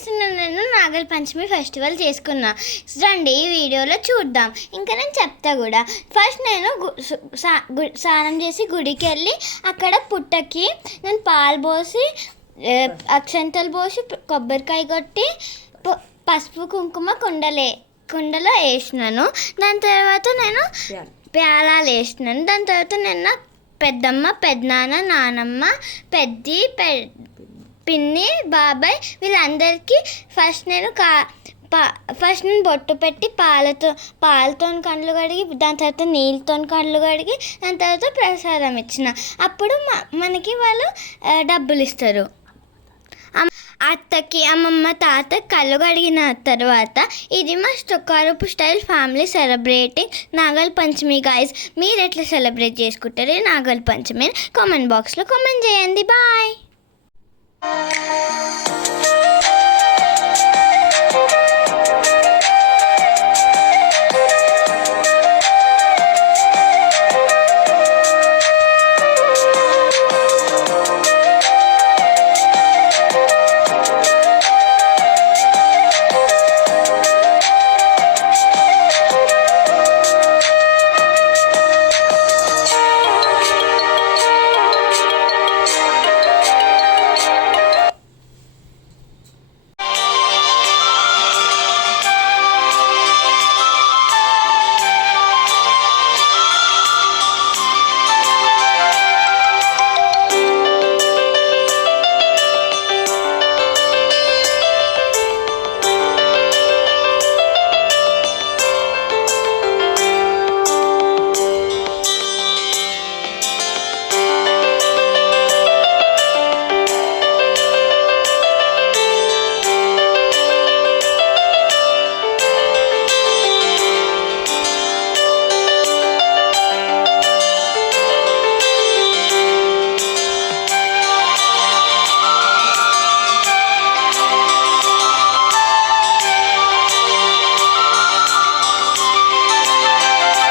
చేస్తున్నాను, నేను నాగల పంచమి ఫెస్టివల్ చేసుకున్నా. రండి ఈ వీడియోలో చూద్దాం. ఇంకా నేను చెప్తా కూడా. ఫస్ట్ నేను స్నానం చేసి గుడికి వెళ్ళి అక్కడ పుట్టకి నేను పాలు పోసి అక్షంతలు పోసి కొబ్బరికాయ కొట్టి పసుపు కుంకుమ కుండలో వేసినాను. దాని తర్వాత నేను ప్యాలాలు వేసినాను. దాని తర్వాత నేను పెద్దమ్మ, పెద్దనాన్న, నానమ్మ, పిన్ని, బాబాయ్ వీళ్ళందరికీ ఫస్ట్ నేను బొట్టు పెట్టి పాలతో కళ్ళు కడిగి, దాని తర్వాత నీళ్ళతో కళ్ళు కడిగి, దాని తర్వాత ప్రసాదం ఇచ్చిన. అప్పుడు మనకి వాళ్ళు డబ్బులు ఇస్తారు. అత్తకి, అమ్మమ్మ, తాత కళ్ళు కడిగిన తర్వాత ఇది మా స్టొక్కారపు స్టైల్ ఫ్యామిలీ సెలబ్రేటింగ్ నాగల పంచమి గైస్. మీరు ఎట్లా సెలబ్రేట్ చేసుకుంటారు నాగల పంచమి? కామెంట్ బాక్స్లో కామెంట్ చేయండి. బాయ్.